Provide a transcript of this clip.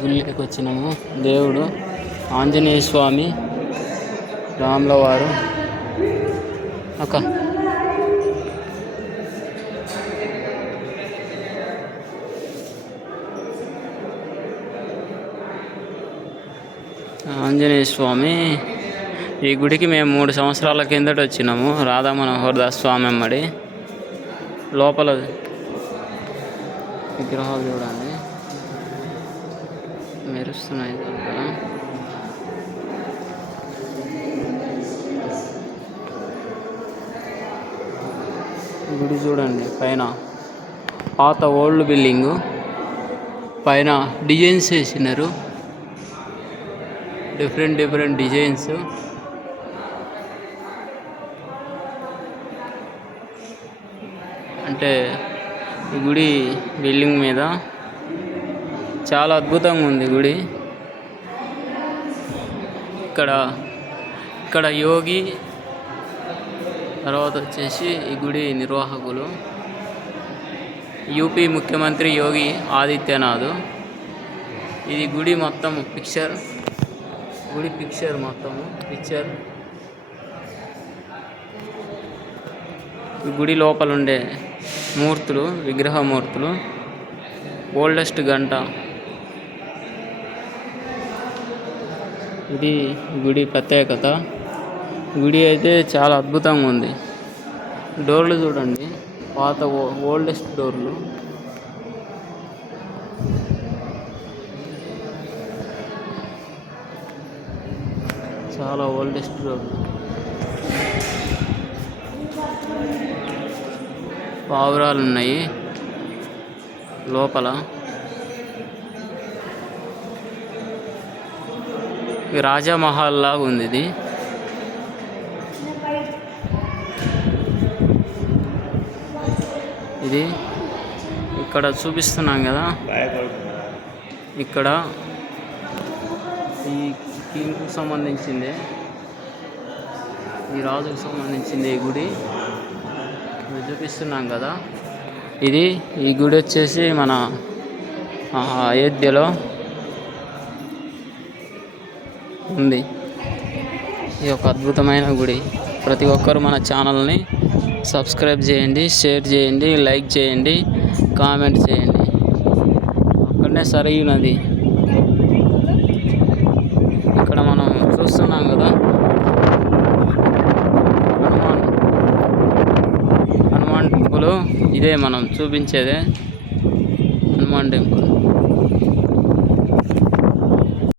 గుళ్ళకి వచ్చినాము. దేవుడు ఆంజనేయ స్వామి, రాముల వారు. అక్క ఆంజనేయ స్వామి. ఈ గుడికి మేము 3 సంవత్సరాల కిందట వచ్చినాము. రాధా మనోహర్ దాస్ స్వామి అమ్మడి. లోపల విగ్రహాలు చూడండి, మెరుస్తున్నాయి కదా. గుడి చూడండి, పైన పాత ఓల్డ్ బిల్డింగు, పైన డిజైన్స్ వేసినారు, డిఫరెంట్ డిజైన్స్. అంటే ఈ గుడి బిల్డింగ్ మీద చాలా అద్భుతంగా ఉంది గుడి. ఇక్కడ యోగి, తర్వాత వచ్చేసి ఈ గుడి నిర్వాహకులు యూపీ ముఖ్యమంత్రి యోగి ఆదిత్యనాథ్. ఇది గుడి మొత్తం పిక్చర్, గుడి పిక్చర్ మొత్తము పిక్చర్. ఈ గుడి లోపల ఉండే మూర్తులు, విగ్రహమూర్తులు, ఓల్డెస్ట్ గంట. ఇది గుడి ప్రత్యేకత. గుడి అయితే చాలా అద్భుతంగా ఉంది. డోర్లు చూడండి, పాత ఓల్డెస్ట్ డోర్లు. చాలా ఓల్డెస్ట్ డోర్లు. పావురాలు ఉన్నాయి లోపల. రాజా మహల్ లాగా ఉంది ఇది. ఇది ఇక్కడ చూపిస్తున్నాం కదా, ఇక్కడ ఈ కింగ్కు సంబంధించింది, ఈ రాజుకు సంబంధించింది ఈ గుడి చూపిస్తున్నాం కదా. ఈ గుడి వచ్చేసి మన అయోధ్యలో ఉంది. ఇది ఒక అద్భుతమైన గుడి. ప్రతి ఒక్కరు మన ఛానల్ని సబ్స్క్రైబ్ చేయండి, షేర్ చేయండి, లైక్ చేయండి, కామెంట్ చేయండి. అక్కడనే సరయూ నది ఇక్కడ మనం చూస్తున్నాం కదా. హనుమాన్ టెంపుల్ ఇదే మనం చూపించేదే, హనుమాన్ టెంపుల్.